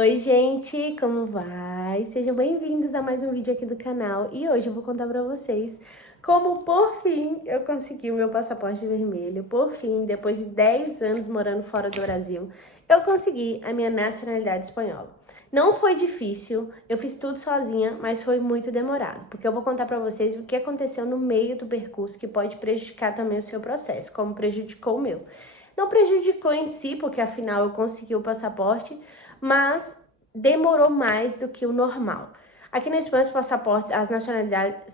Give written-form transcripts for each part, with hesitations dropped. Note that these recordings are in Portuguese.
Oi, gente, como vai? Sejam bem-vindos a mais um vídeo aqui do canal e hoje eu vou contar pra vocês como, por fim, eu consegui o meu passaporte vermelho. Por fim, depois de 10 anos morando fora do Brasil, eu consegui a minha nacionalidade espanhola. Não foi difícil, eu fiz tudo sozinha, mas foi muito demorado, porque eu vou contar pra vocês o que aconteceu no meio do percurso que pode prejudicar também o seu processo, como prejudicou o meu. Não prejudicou em si, porque afinal eu consegui o passaporte, mas demorou mais do que o normal. Aqui na Espanha, os passaportes, as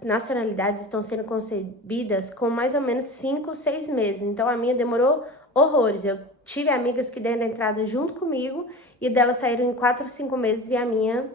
nacionalidades estão sendo concebidas com mais ou menos 5, 6 meses. Então, a minha demorou horrores. Eu tive amigas que deram entrada junto comigo e delas saíram em 4, 5 meses e a minha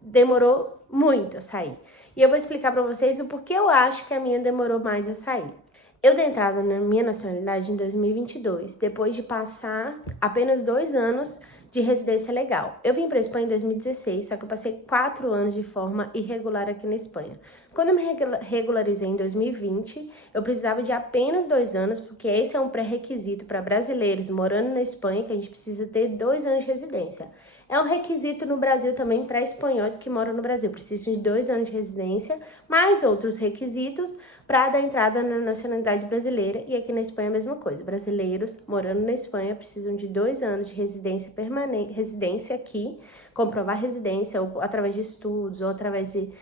demorou muito a sair. E eu vou explicar para vocês o porquê eu acho que a minha demorou mais a sair. Eu dei entrada na minha nacionalidade em 2022, depois de passar apenas 2 anos de residência legal. Eu vim para a Espanha em 2016, só que eu passei 4 anos de forma irregular aqui na Espanha. Quando eu me regularizei em 2020, eu precisava de apenas 2 anos, porque esse é um pré-requisito para brasileiros morando na Espanha, que a gente precisa ter 2 anos de residência. É um requisito no Brasil também para espanhóis que moram no Brasil. Precisam de 2 anos de residência, mais outros requisitos para dar entrada na nacionalidade brasileira. E aqui na Espanha a mesma coisa. Brasileiros morando na Espanha precisam de 2 anos de residência permanente, residência aqui, comprovar residência ou através de estudos ou através de...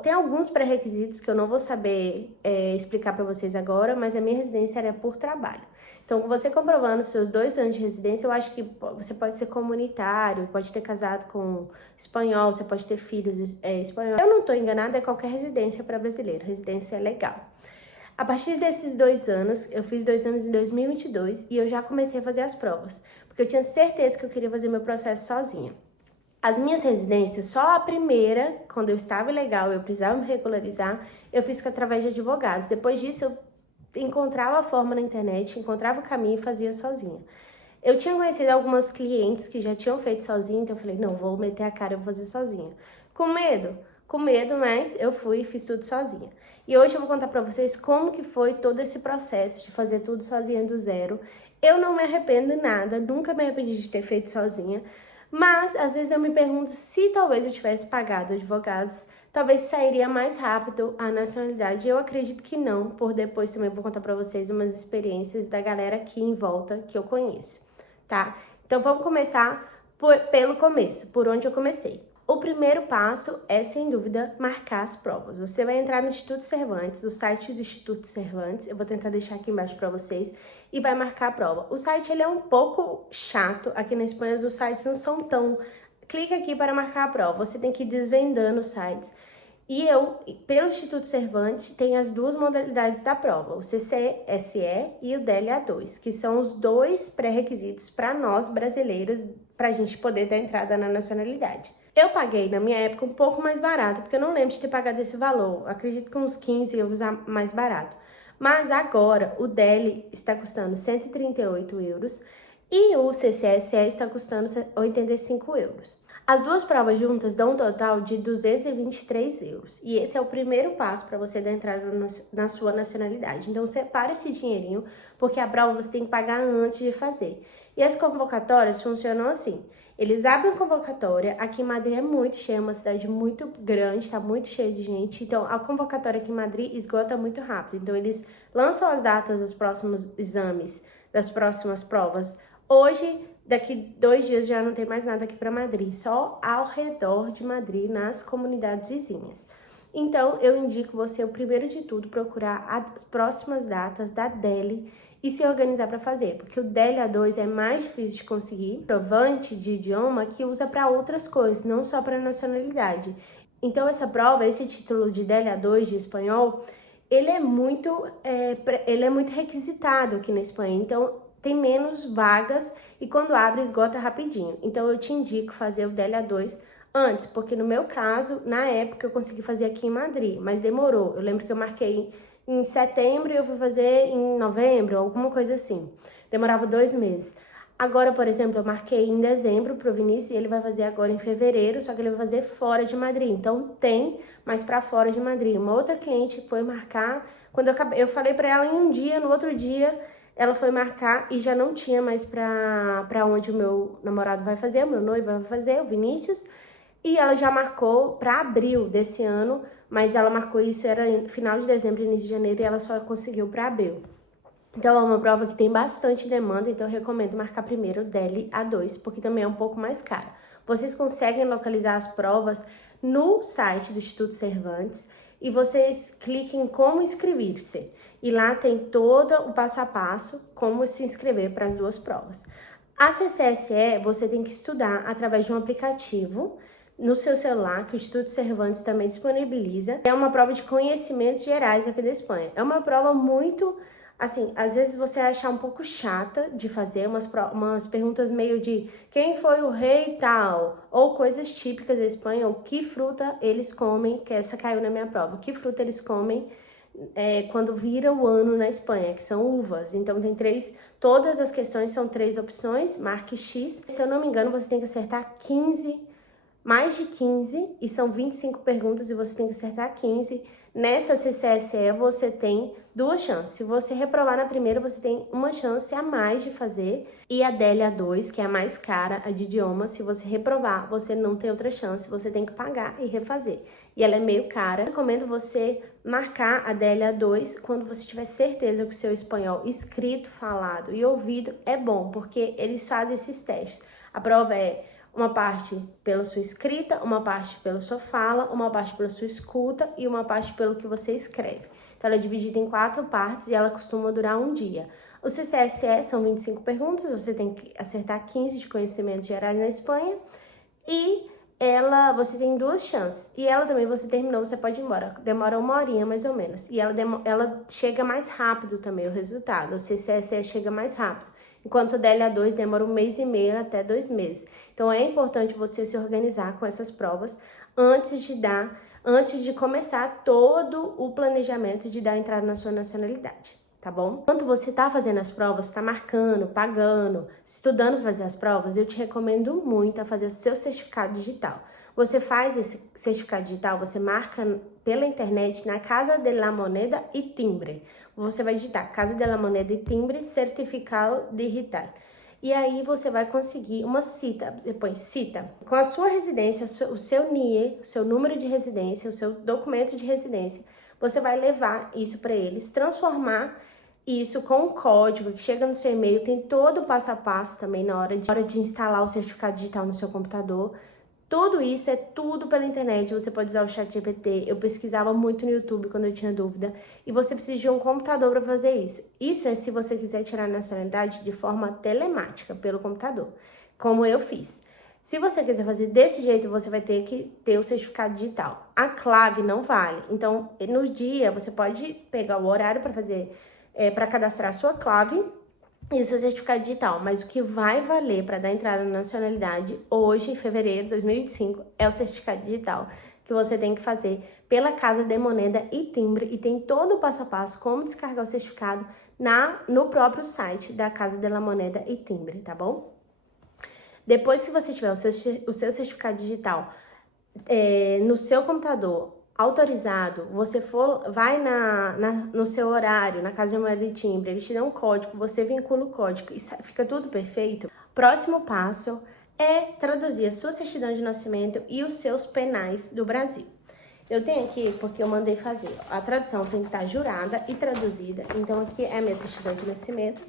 Tem alguns pré-requisitos que eu não vou saber explicar para vocês agora, mas a minha residência era por trabalho. Então, você comprovando seus 2 anos de residência, eu acho que você pode ser comunitário, pode ter casado com espanhol, você pode ter filhos espanhóis. Eu não estou enganada, é qualquer residência para brasileiro, residência é legal. A partir desses 2 anos, eu fiz 2 anos em 2022 e eu já comecei a fazer as provas, porque eu tinha certeza que eu queria fazer meu processo sozinha. As minhas residências, só a primeira, quando eu estava ilegal, eu precisava me regularizar, eu fiz através de advogados. Depois disso, eu encontrava a forma na internet, encontrava o caminho e fazia sozinha. Eu tinha conhecido algumas clientes que já tinham feito sozinha, então eu falei, não, vou meter a cara e vou fazer sozinha. Com medo? Com medo, mas eu fui e fiz tudo sozinha. E hoje eu vou contar pra vocês como que foi todo esse processo de fazer tudo sozinha do zero. Eu não me arrependo de nada, nunca me arrependi de ter feito sozinha, mas às vezes eu me pergunto se talvez eu tivesse pagado advogados, talvez sairia mais rápido a nacionalidade. Eu acredito que não, por depois também vou contar pra vocês umas experiências da galera aqui em volta que eu conheço, tá? Então vamos começar pelo começo, por onde eu comecei. O primeiro passo é, sem dúvida, marcar as provas. Você vai entrar no Instituto Cervantes, o site do Instituto Cervantes, eu vou tentar deixar aqui embaixo para vocês, e vai marcar a prova. O site ele é um pouco chato, aqui na Espanha os sites não são tão... Clica aqui para marcar a prova, você tem que ir desvendando os sites. E pelo Instituto Cervantes, tem as duas modalidades da prova, o CCSE e o DLA2, que são os 2 pré-requisitos para nós brasileiros, para a gente poder dar entrada na nacionalidade. Eu paguei, na minha época, um pouco mais barato, porque eu não lembro de ter pagado esse valor. Acredito que uns 15 eu usar mais barato. Mas agora, o DEL está custando 138 euros e o CCSE está custando 85 euros. As duas provas juntas dão um total de 223 euros. E esse é o primeiro passo para você dar entrada na sua nacionalidade. Então, separa esse dinheirinho, porque a prova você tem que pagar antes de fazer. E as convocatórias funcionam assim. Eles abrem a convocatória, aqui em Madrid é muito cheia, é uma cidade muito grande, tá muito cheia de gente, então a convocatória aqui em Madrid esgota muito rápido, então eles lançam as datas dos próximos exames, das próximas provas. Hoje, daqui 2 dias já não tem mais nada aqui para Madrid, só ao redor de Madrid, nas comunidades vizinhas. Então, eu indico você, o primeiro de tudo, procurar as próximas datas da DEL e se organizar para fazer, porque o DEL-A2 é mais difícil de conseguir, provante de idioma que usa para outras coisas, não só para nacionalidade. Então, essa prova, esse título de DEL-A2 de espanhol, ele é muito requisitado aqui na Espanha, então tem menos vagas e quando abre esgota rapidinho. Então, eu te indico fazer o DEL-A2 antes, porque no meu caso, na época eu consegui fazer aqui em Madrid, mas demorou. Eu lembro que eu marquei em setembro e eu fui fazer em novembro, alguma coisa assim. Demorava 2 meses. Agora, por exemplo, eu marquei em dezembro pro Vinícius e ele vai fazer agora em fevereiro, só que ele vai fazer fora de Madrid. Então tem, mas para fora de Madrid. Uma outra cliente foi marcar, quando eu falei para ela em um dia, no outro dia ela foi marcar e já não tinha mais pra onde o meu namorado vai fazer, o meu noivo vai fazer, o Vinícius. E ela já marcou para abril desse ano, mas ela marcou isso, era final de dezembro, início de janeiro, e ela só conseguiu para abril. Então é uma prova que tem bastante demanda, então eu recomendo marcar primeiro o DELI A2, porque também é um pouco mais cara. Vocês conseguem localizar as provas no site do Instituto Cervantes e vocês cliquem em como inscrever-se. E lá tem todo o passo a passo como se inscrever para as duas provas. A CCSE você tem que estudar através de um aplicativo no seu celular, que o Instituto Cervantes também disponibiliza. É uma prova de conhecimentos gerais aqui da Espanha. É uma prova muito, assim, às vezes você acha um pouco chata de fazer, umas perguntas meio de quem foi o rei tal, ou coisas típicas da Espanha, ou que fruta eles comem, que essa caiu na minha prova, que fruta eles comem quando vira o ano na Espanha, que são uvas. Então tem todas as questões são 3 opções, marque X. Se eu não me engano, você tem que acertar 15, mais de 15, e são 25 perguntas e você tem que acertar 15. Nessa CCSE você tem 2 chances. Se você reprovar na primeira, você tem uma chance a mais de fazer. E a DELI A2, que é a mais cara, a de idioma, se você reprovar, você não tem outra chance, você tem que pagar e refazer. E ela é meio cara. Eu recomendo você marcar a DELI A2 quando você tiver certeza que o seu espanhol escrito, falado e ouvido é bom, porque eles fazem esses testes. A prova é uma parte pela sua escrita, uma parte pela sua fala, uma parte pela sua escuta e uma parte pelo que você escreve. Então, ela é dividida em 4 partes e ela costuma durar um dia. O CCSE são 25 perguntas, você tem que acertar 15 de conhecimentos gerais na Espanha e você tem 2 chances. E ela também, você terminou, você pode ir embora. Demora 1 horinha, mais ou menos. E ela chega mais rápido também, o resultado. O CCSE chega mais rápido. Enquanto o DELI A2 demora 1 mês e meio até 2 meses. Então, é importante você se organizar com essas provas antes de começar todo o planejamento de dar entrada na sua nacionalidade, tá bom? Enquanto você tá fazendo as provas, tá marcando, pagando, estudando para fazer as provas, eu te recomendo muito a fazer o seu certificado digital. Você faz esse certificado digital, você marca pela internet na Casa de la Moneda e Timbre. Você vai digitar Casa de la Moneda e Timbre, certificado digital. E aí você vai conseguir uma cita, depois cita, com a sua residência, o seu NIE, o seu número de residência, o seu documento de residência. Você vai levar isso para eles, transformar isso com um código que chega no seu e-mail, tem todo o passo a passo também na hora de instalar o certificado digital no seu computador. Tudo isso é tudo pela internet, você pode usar o ChatGPT, eu pesquisava muito no YouTube quando eu tinha dúvida, e você precisa de um computador para fazer isso. Isso é se você quiser tirar a nacionalidade de forma telemática, pelo computador, como eu fiz. Se você quiser fazer desse jeito, você vai ter que ter o certificado digital. A clave não vale, então no dia você pode pegar o horário para fazer, para cadastrar a sua clave, e o seu certificado digital, mas o que vai valer para dar entrada na nacionalidade hoje, em fevereiro de 2025, é o certificado digital que você tem que fazer pela Casa de Moneda e Timbre, e tem todo o passo a passo como descarregar o certificado no próprio site da Casa de la Moneda e Timbre, tá bom? Depois que você tiver o seu certificado digital no seu computador, autorizado, você vai no seu horário, na Casa de Moeda e Timbre, eles te dão um código, você vincula o código e fica tudo perfeito. Próximo passo é traduzir a sua certidão de nascimento e os seus penais do Brasil. Eu tenho aqui, porque eu mandei fazer, a tradução tem que estar jurada e traduzida, então aqui é a minha certidão de nascimento,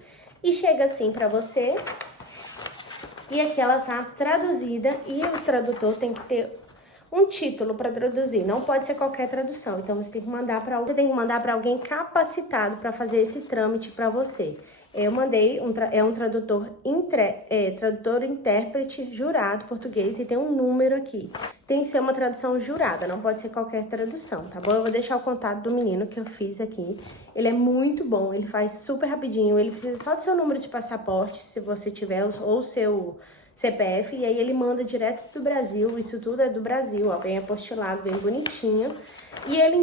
e chega assim pra você, e aqui ela tá traduzida, e o tradutor tem que ter um título para traduzir, não pode ser qualquer tradução, então você tem que mandar para alguém capacitado para fazer esse trâmite para você. Eu mandei um tradutor intérprete jurado português, e tem um número aqui. Tem que ser uma tradução jurada, não pode ser qualquer tradução, tá bom? Eu vou deixar o contato do menino que eu fiz aqui. Ele é muito bom, ele faz super rapidinho, ele precisa só do seu número de passaporte, se você tiver, ou seu CPF, e aí ele manda direto do Brasil, isso tudo é do Brasil, ó, bem apostilado, bem bonitinho. E ele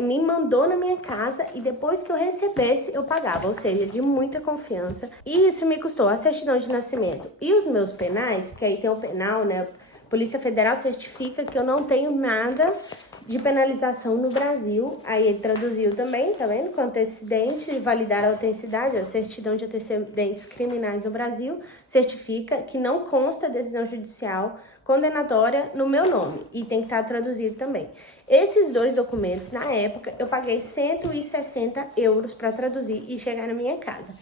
me mandou na minha casa, e depois que eu recebesse, eu pagava, ou seja, de muita confiança. E isso me custou a certidão de nascimento e os meus penais, porque aí tem o penal, né? Polícia Federal certifica que eu não tenho nada de penalização no Brasil. Aí ele traduziu também, tá vendo? Com antecedente, validar a autenticidade, a certidão de antecedentes criminais no Brasil, certifica que não consta decisão judicial condenatória no meu nome, e tem que estar traduzido também. Esses dois documentos, na época, eu paguei 160 euros para traduzir e chegar na minha casa.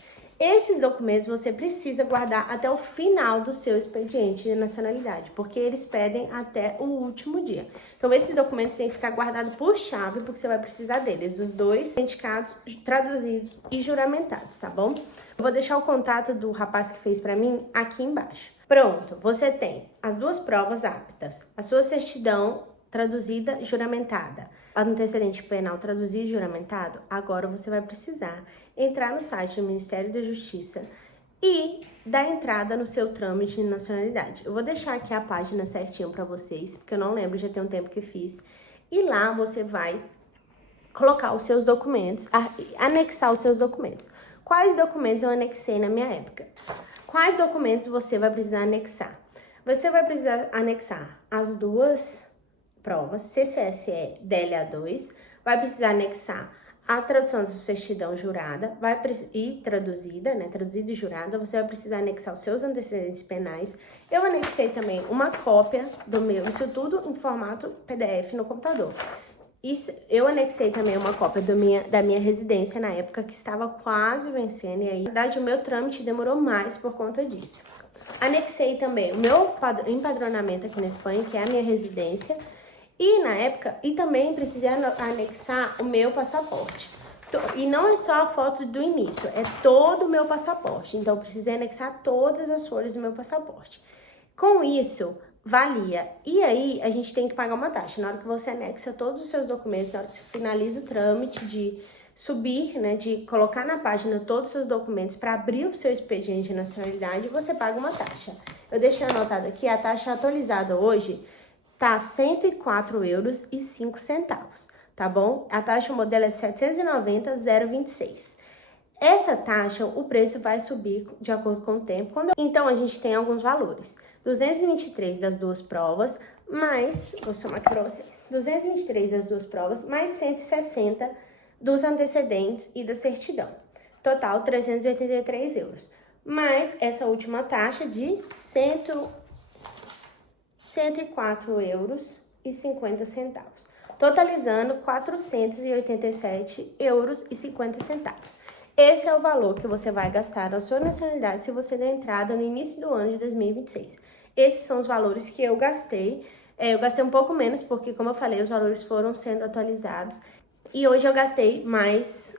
Esses documentos você precisa guardar até o final do seu expediente de nacionalidade, porque eles pedem até o último dia. Então, esses documentos têm que ficar guardados por chave, porque você vai precisar deles, os dois indicados, traduzidos e juramentados, tá bom? Eu vou deixar o contato do rapaz que fez para mim aqui embaixo. Pronto, você tem as duas provas aptas, a sua certidão traduzida e juramentada, antecedente penal traduzido e juramentado. Agora você vai precisar entrar no site do Ministério da Justiça e dar entrada no seu trâmite de nacionalidade. Eu vou deixar aqui a página certinho para vocês, porque eu não lembro, já tem um tempo que fiz. E lá você vai colocar os seus documentos, anexar os seus documentos. Quais documentos eu anexei na minha época? Quais documentos você vai precisar anexar? Você vai precisar anexar as duas provas, CCSE DLA2, vai precisar anexar a tradução da sua certidão jurada e traduzida, né? Traduzida e jurada, você vai precisar anexar os seus antecedentes penais. Eu anexei também uma cópia do meu, isso tudo em formato PDF no computador. Eu anexei também uma cópia da minha residência na época, que estava quase vencendo, e aí, na verdade, o meu trâmite demorou mais por conta disso. Anexei também o meu empadronamento aqui na Espanha, que é a minha residência, e na época, e também precisei anexar o meu passaporte. E não é só a foto do início, é todo o meu passaporte. Então, precisei anexar todas as folhas do meu passaporte. Com isso, valia. E aí, a gente tem que pagar uma taxa. Na hora que você anexa todos os seus documentos, na hora que você finaliza o trâmite de subir, né, de colocar na página todos os seus documentos para abrir o seu expediente de nacionalidade, você paga uma taxa. Eu deixei anotado aqui, a taxa atualizada hoje tá R$ 104,05, tá bom? A taxa modelo é 790,026. Essa taxa, o preço vai subir de acordo com o tempo. Então, a gente tem alguns valores. 223 das duas provas, mais, vou somar aqui para vocês, 223 das duas provas, mais 160 dos antecedentes e da certidão. Total, 383 euros. Mais essa última taxa de 104,50 euros, totalizando 487,50 euros. Esse é o valor que você vai gastar na sua nacionalidade se você der entrada no início do ano de 2026. Esses são os valores que eu gastei. Eu gastei um pouco menos porque, como eu falei, os valores foram sendo atualizados. E hoje eu gastei mais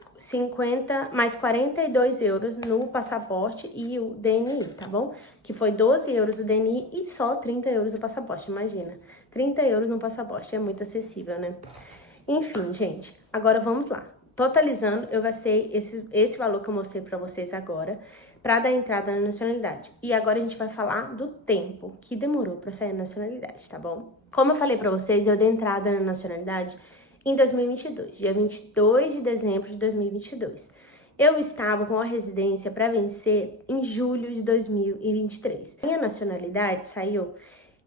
42 euros no passaporte e o DNI, tá bom? Que foi 12 euros o DNI e só 30 euros o passaporte, imagina. 30 euros no passaporte, é muito acessível, né? Enfim, gente, agora vamos lá. Totalizando, eu gastei esse valor que eu mostrei pra vocês agora, para dar entrada na nacionalidade. E agora a gente vai falar do tempo que demorou para sair a nacionalidade, tá bom? Como eu falei para vocês, eu dei entrada na nacionalidade em 2022, dia 22 de dezembro de 2022. Eu estava com a residência para vencer em julho de 2023. Minha nacionalidade saiu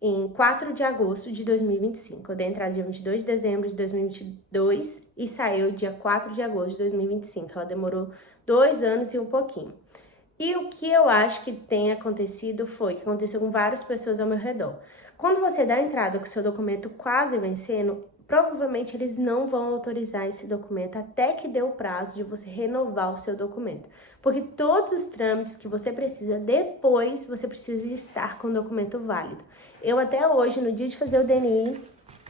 em 4 de agosto de 2025. Eu dei entrada dia 22 de dezembro de 2022 e saiu dia 4 de agosto de 2025. Ela demorou 2 anos e um pouquinho. E o que eu acho que tem acontecido foi que aconteceu com várias pessoas ao meu redor. Quando você dá entrada com o seu documento quase vencendo, provavelmente eles não vão autorizar esse documento até que dê o prazo de você renovar o seu documento. Porque todos os trâmites que você precisa depois, você precisa de estar com o documento válido. Eu até hoje, no dia de fazer o DNI,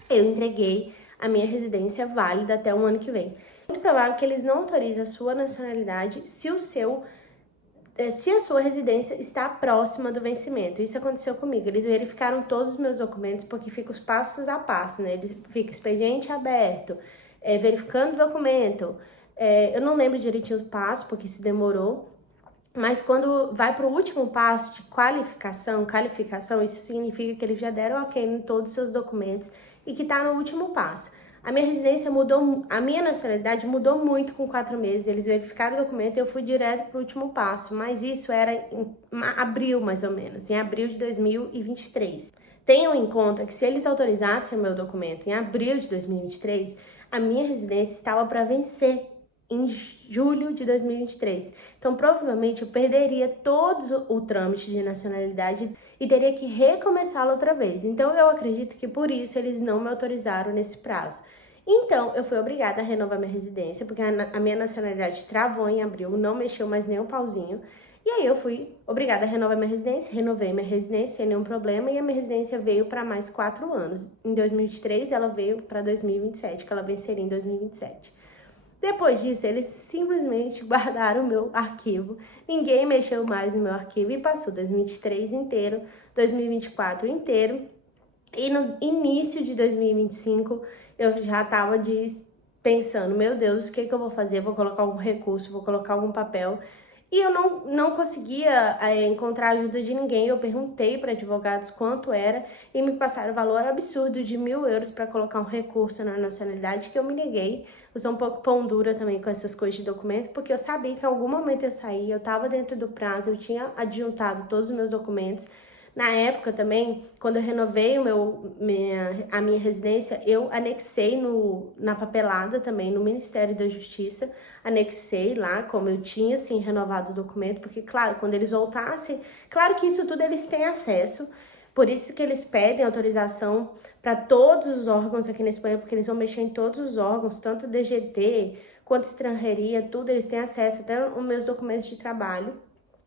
eu entreguei a minha residência válida até o ano que vem. É muito provável que eles não autorizem a sua nacionalidade se a sua residência está próxima do vencimento. Isso aconteceu comigo. Eles verificaram todos os meus documentos, porque fica os passos a passo, né? Ele fica expediente aberto, verificando o documento. Eu não lembro direitinho do passo, porque isso demorou. Mas quando vai para o último passo de qualificação, isso significa que eles já deram ok em todos os seus documentos e que está no último passo. A minha residência mudou, a minha nacionalidade mudou muito com 4 meses. Eles verificaram o documento e eu fui direto para o último passo. Mas isso era em abril, mais ou menos, em abril de 2023. Tenham em conta que se eles autorizassem o meu documento em abril de 2023, a minha residência estava para vencer em julho de 2023. Então, provavelmente, eu perderia todo o trâmite de nacionalidade e teria que recomeçá-lo outra vez. Então, eu acredito que por isso eles não me autorizaram nesse prazo. Então, eu fui obrigada a renovar minha residência, porque a minha nacionalidade travou em abril, não mexeu mais nem um pauzinho. E aí eu fui obrigada a renovar minha residência, renovei minha residência sem nenhum problema e a minha residência veio para mais 4 anos. Em 2023 ela veio para 2027, que ela venceria em 2027. Depois disso, eles simplesmente guardaram o meu arquivo, ninguém mexeu mais no meu arquivo e passou 2023 inteiro, 2024 inteiro. E no início de 2025 eu já estava pensando, meu Deus, o que eu vou fazer? Vou colocar algum recurso, vou colocar algum papel. E eu não conseguia encontrar ajuda de ninguém. Eu perguntei para advogados quanto era e me passaram o valor absurdo de 1.000 euros para colocar um recurso na nacionalidade, que eu me neguei. Eu sou um pouco pão dura também com essas coisas de documento, porque eu sabia que em algum momento eu saía, eu estava dentro do prazo, eu tinha adjuntado todos os meus documentos. Na época também, quando eu renovei a minha residência, eu anexei na papelada também, no Ministério da Justiça, anexei lá como eu tinha, assim, renovado o documento, porque, claro, quando eles voltassem, claro que isso tudo eles têm acesso, por isso que eles pedem autorização para todos os órgãos aqui na Espanha, porque eles vão mexer em todos os órgãos, tanto DGT quanto estrangeria, tudo, eles têm acesso, até os meus documentos de trabalho,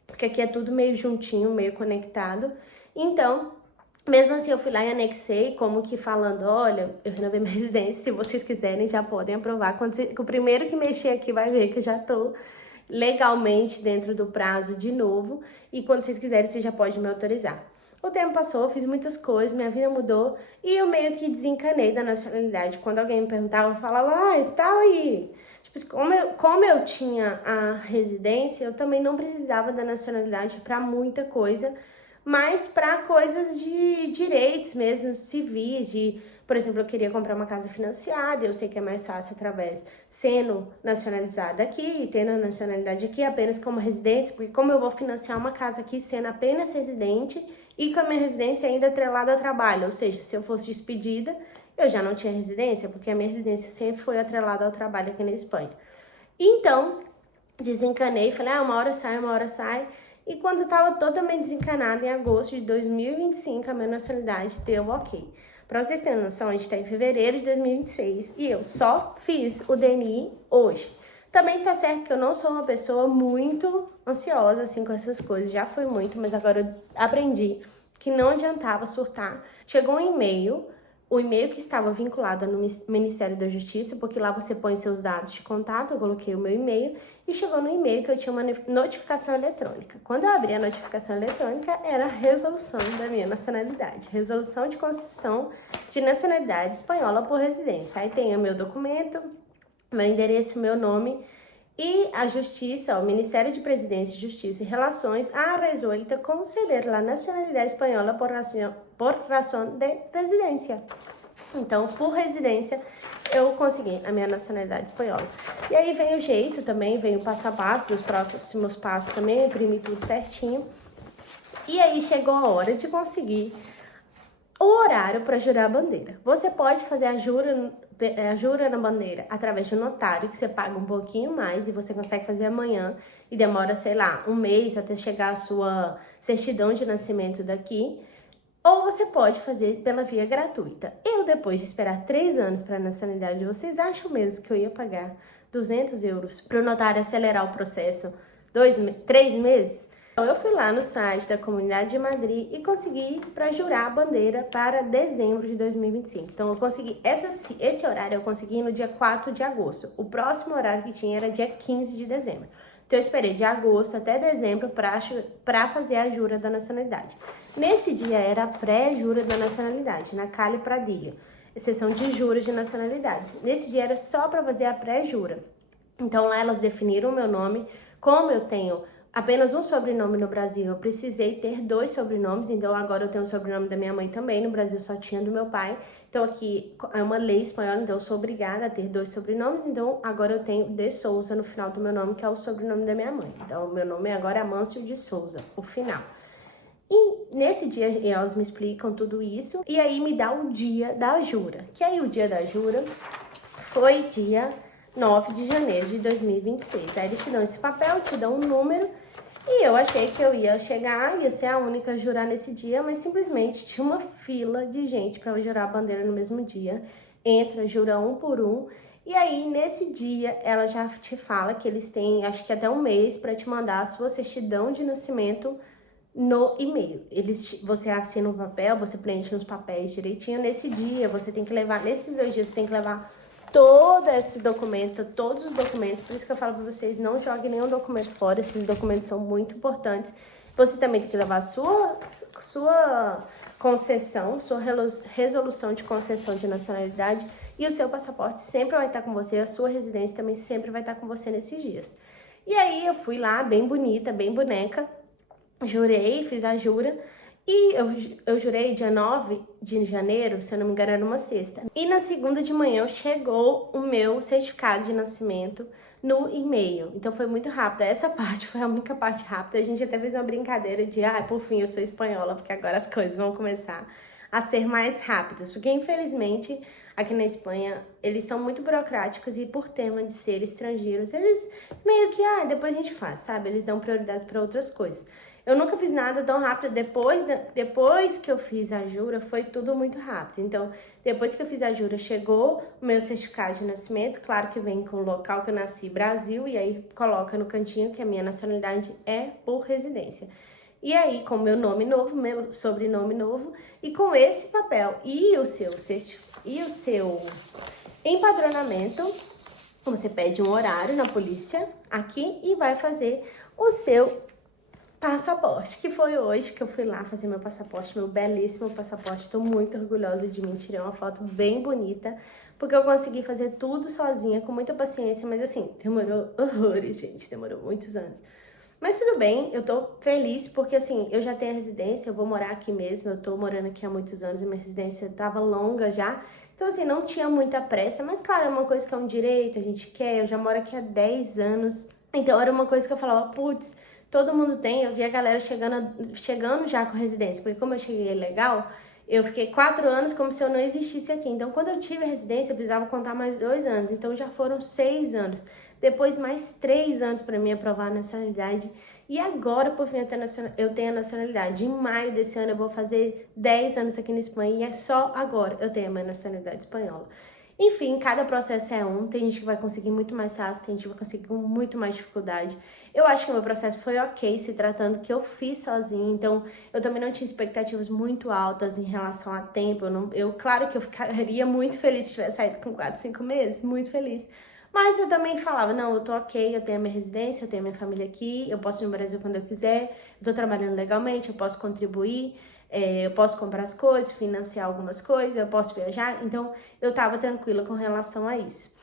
porque aqui é tudo meio juntinho, meio conectado. Então, mesmo assim, eu fui lá e anexei, como que falando, olha, eu renovei minha residência, se vocês quiserem, já podem aprovar. O primeiro que mexer aqui vai ver que eu já tô legalmente dentro do prazo de novo, e quando vocês quiserem, vocês já podem me autorizar. O tempo passou, eu fiz muitas coisas, minha vida mudou, e eu meio que desencanei da nacionalidade. Quando alguém me perguntava, eu falava, tá aí. Tipo, como eu tinha a residência, eu também não precisava da nacionalidade para muita coisa, mas para coisas de direitos mesmo, civis, por exemplo, eu queria comprar uma casa financiada, eu sei que é mais fácil através sendo nacionalizada aqui, tendo a nacionalidade aqui apenas como residência, porque como eu vou financiar uma casa aqui sendo apenas residente e com a minha residência ainda atrelada ao trabalho, ou seja, se eu fosse despedida, eu já não tinha residência, porque a minha residência sempre foi atrelada ao trabalho aqui na Espanha. Então, desencanei, falei, uma hora sai, uma hora sai. E quando eu tava totalmente desencanada, em agosto de 2025, a minha nacionalidade deu ok. Pra vocês terem noção, a gente tá em fevereiro de 2026 e eu só fiz o DNI hoje. Também tá certo que eu não sou uma pessoa muito ansiosa, assim, com essas coisas. Já foi muito, mas agora eu aprendi que não adiantava surtar. Chegou um e-mail, o e-mail que estava vinculado no Ministério da Justiça, porque lá você põe seus dados de contato, eu coloquei o meu e-mail, e chegou no e-mail que eu tinha uma notificação eletrônica. Quando eu abri a notificação eletrônica, era a resolução da minha nacionalidade. Resolução de concessão de nacionalidade espanhola por residência. Aí tem o meu documento, meu endereço, meu nome, e a Justiça, o Ministério de Presidência, Justiça e Relações, ha resuelto conceder a nacionalidade espanhola por razão de residência. Então, por residência, eu consegui a minha nacionalidade espanhola. E aí vem o jeito também, vem o passo a passo, dos próximos passos também, eu imprimi tudo certinho. E aí chegou a hora de conseguir o horário para jurar a bandeira. Você pode fazer a jura na bandeira através de um notário, que você paga um pouquinho mais e você consegue fazer amanhã e demora, sei lá, um mês até chegar a sua certidão de nascimento daqui. Ou você pode fazer pela via gratuita. Eu, depois de esperar 3 anos para a nacionalidade, vocês acham mesmo que eu ia pagar 200 euros para o notário acelerar o processo 3 meses? Então, eu fui lá no site da Comunidade de Madrid e consegui para jurar a bandeira para dezembro de 2025. Então, eu consegui, esse horário eu consegui no dia 4 de agosto. O próximo horário que tinha era dia 15 de dezembro. Então, eu esperei de agosto até dezembro para fazer a jura da nacionalidade. Nesse dia era a pré-jura da nacionalidade, na Cali Pradillo, exceção de juras de nacionalidades. Nesse dia era só para fazer a pré-jura. Então, lá elas definiram o meu nome. Como eu tenho apenas um sobrenome no Brasil, eu precisei ter 2 sobrenomes, então agora eu tenho o sobrenome da minha mãe também, no Brasil só tinha do meu pai. Então aqui é uma lei espanhola, então eu sou obrigada a ter 2 sobrenomes, então agora eu tenho de Souza no final do meu nome, que é o sobrenome da minha mãe. Então o meu nome agora é Amâncio de Souza, o final. E nesse dia elas me explicam tudo isso e aí me dá o dia da jura. Que aí o dia da jura foi dia 9 de janeiro de 2026. Aí eles te dão esse papel, te dão um número e eu achei que eu ia chegar, ia ser a única a jurar nesse dia, mas simplesmente tinha uma fila de gente para jurar a bandeira no mesmo dia. Entra, jura um por um. E aí, nesse dia, ela já te fala que eles têm, acho que até um mês, para te mandar a sua certidão de nascimento no e-mail. Você assina o papel, você preenche nos papéis direitinho. Nesse dia, você tem que levar, nesses 2 dias, você tem que levar todo esse documento, todos os documentos. Por isso que eu falo para vocês, não joguem nenhum documento fora. Esses documentos são muito importantes. Você também tem que levar a sua concessão, sua resolução de concessão de nacionalidade e o seu passaporte sempre vai estar com você, a sua residência também sempre vai estar com você nesses dias. E aí eu fui lá, bem bonita, bem boneca, jurei, fiz a jura e eu jurei dia 9 de janeiro, se eu não me engano era uma sexta. E na segunda de manhã chegou o meu certificado de nascimento no e-mail. Então foi muito rápido. Essa parte foi a única parte rápida. A gente até fez uma brincadeira de, por fim, eu sou espanhola, porque agora as coisas vão começar a ser mais rápidas. Porque, infelizmente, aqui na Espanha, eles são muito burocráticos e por tema de ser estrangeiros, eles meio que, depois a gente faz, sabe? Eles dão prioridade para outras coisas. Eu nunca fiz nada tão rápido. Depois que eu fiz a jura, foi tudo muito rápido. Então, depois que eu fiz a jura, chegou o meu certificado de nascimento. Claro que vem com o local que eu nasci, Brasil, e aí coloca no cantinho que a minha nacionalidade é por residência. E aí, com meu nome novo, meu sobrenome novo, e com esse papel e o seu empadronamento, você pede um horário na polícia aqui e vai fazer o seu passaporte, que foi hoje que eu fui lá fazer meu passaporte, meu belíssimo passaporte. Tô muito orgulhosa de mim, tirei uma foto bem bonita, porque eu consegui fazer tudo sozinha, com muita paciência, mas assim, demorou horrores, gente, demorou muitos anos. Mas tudo bem, eu tô feliz porque assim, eu já tenho a residência, eu vou morar aqui mesmo, eu tô morando aqui há muitos anos, e minha residência tava longa já, então assim, não tinha muita pressa, mas claro, é uma coisa que é um direito, a gente quer, eu já moro aqui há 10 anos, então era uma coisa que eu falava, putz, todo mundo tem, eu vi a galera chegando já com residência, porque como eu cheguei legal, eu fiquei 4 anos como se eu não existisse aqui. Então, quando eu tive a residência, eu precisava contar mais 2 anos. Então, já foram 6 anos. Depois, mais 3 anos para mim aprovar a nacionalidade. E agora, por fim, eu tenho a nacionalidade. Em maio desse ano, eu vou fazer 10 anos aqui na Espanha. E é só agora eu tenho a minha nacionalidade espanhola. Enfim, cada processo é um. Tem gente que vai conseguir muito mais fácil, tem gente que vai conseguir com muito mais dificuldade. Eu acho que o meu processo foi ok, se tratando que eu fiz sozinha, então eu também não tinha expectativas muito altas em relação a tempo. Claro que eu ficaria muito feliz se tivesse saído com 4, 5 meses, muito feliz. Mas eu também falava, não, eu tô ok, eu tenho a minha residência, eu tenho a minha família aqui, eu posso ir no Brasil quando eu quiser, eu tô trabalhando legalmente, eu posso contribuir. Eu posso comprar as coisas, financiar algumas coisas, eu posso viajar, então eu tava tranquila com relação a isso.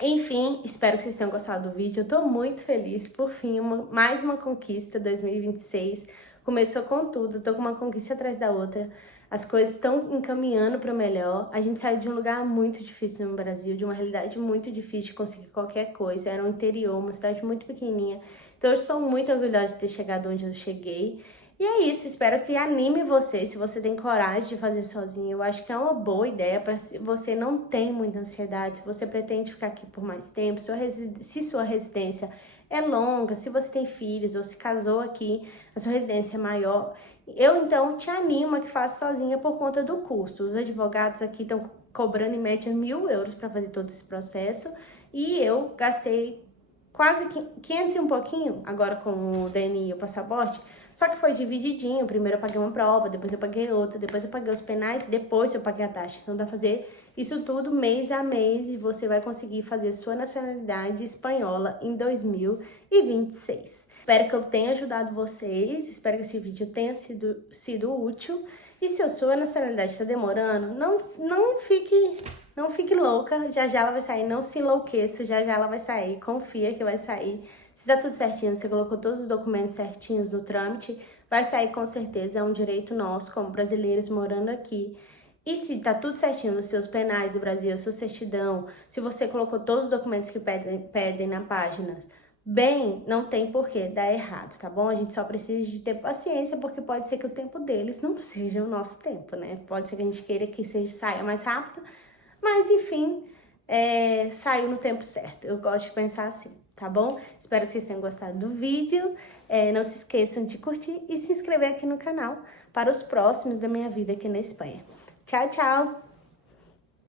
Enfim, espero que vocês tenham gostado do vídeo, eu tô muito feliz, por fim, mais uma conquista 2026, começou com tudo, tô com uma conquista atrás da outra, as coisas estão encaminhando para o melhor, a gente saiu de um lugar muito difícil no Brasil, de uma realidade muito difícil de conseguir qualquer coisa, era um interior, uma cidade muito pequenininha, então eu sou muito orgulhosa de ter chegado onde eu cheguei. E é isso, espero que anime você, se você tem coragem de fazer sozinho. Eu acho que é uma boa ideia para se você não tem muita ansiedade, se você pretende ficar aqui por mais tempo, se sua residência é longa, se você tem filhos ou se casou aqui, a sua residência é maior. Eu, então, te animo a que faça sozinha por conta do custo. Os advogados aqui estão cobrando em média 1.000 euros para fazer todo esse processo e eu gastei quase 500 e um pouquinho, agora com o DNI e o passaporte, só que foi divididinho, primeiro eu paguei uma prova, depois eu paguei outra, depois eu paguei os penais, depois eu paguei a taxa. Então dá pra fazer isso tudo mês a mês e você vai conseguir fazer sua nacionalidade espanhola em 2026. Espero que eu tenha ajudado vocês, espero que esse vídeo tenha sido útil. E se a sua nacionalidade está demorando, não fique louca, já já ela vai sair, não se enlouqueça, já já ela vai sair, confia que vai sair. Se tá tudo certinho, você colocou todos os documentos certinhos no trâmite, vai sair com certeza, é um direito nosso como brasileiros morando aqui. E se tá tudo certinho nos seus penais do Brasil, a sua certidão, se você colocou todos os documentos que pedem na página, bem, não tem por que dar errado, tá bom? A gente só precisa de ter paciência, porque pode ser que o tempo deles não seja o nosso tempo, né? Pode ser que a gente queira que saia mais rápido, mas enfim, saiu no tempo certo. Eu gosto de pensar assim, tá bom? Espero que vocês tenham gostado do vídeo. Não se esqueçam de curtir e se inscrever aqui no canal para os próximos da minha vida aqui na Espanha. Tchau, tchau!